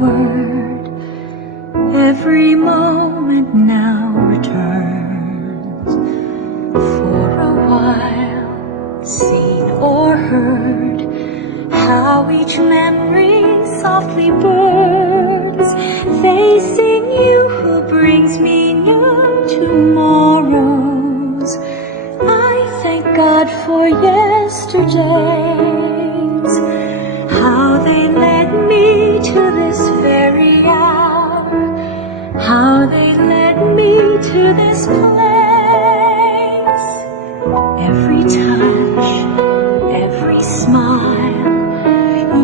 word. Every moment now returns. For a while, seen or heard, how each memory softly burns. They sing you who brings me new tomorrows. I thank God for yesterdays, how they led me to this very hour, how they led me to this place. Every touch, every smile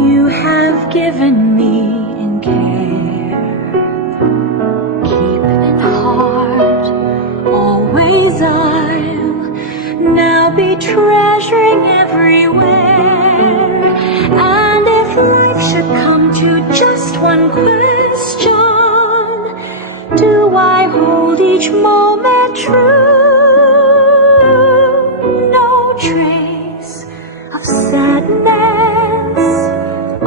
you have given me in care. Keep in heart, always I'll now be treasuring everywhere. And if life should come to just one question, do I hold each moment true? No trace of sadness,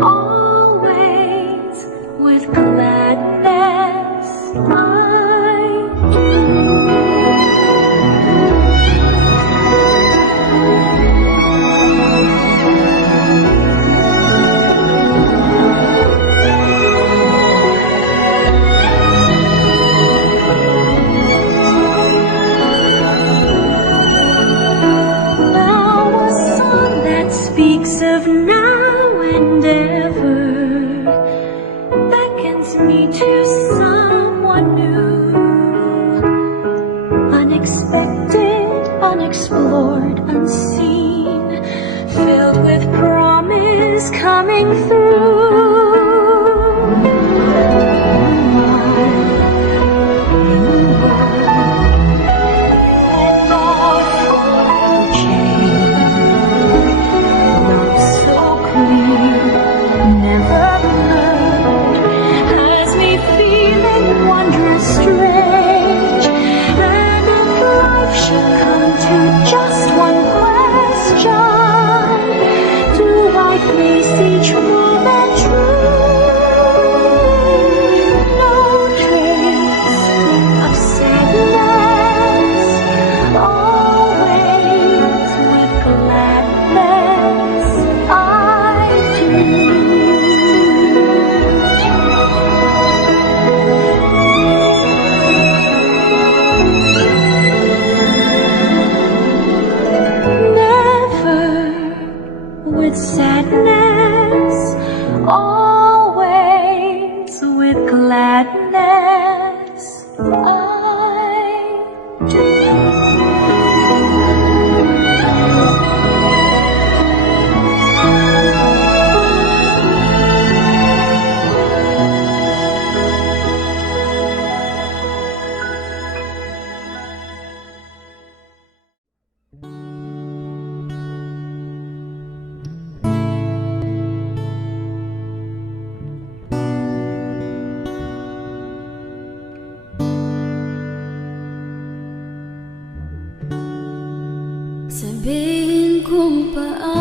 always with gladness I do. Speaks of now and ever, beckons me to someone new, unexpected, unexplored, unseen, filled with promise coming through. With sadness, always with gladness I do. Sabihin kung paano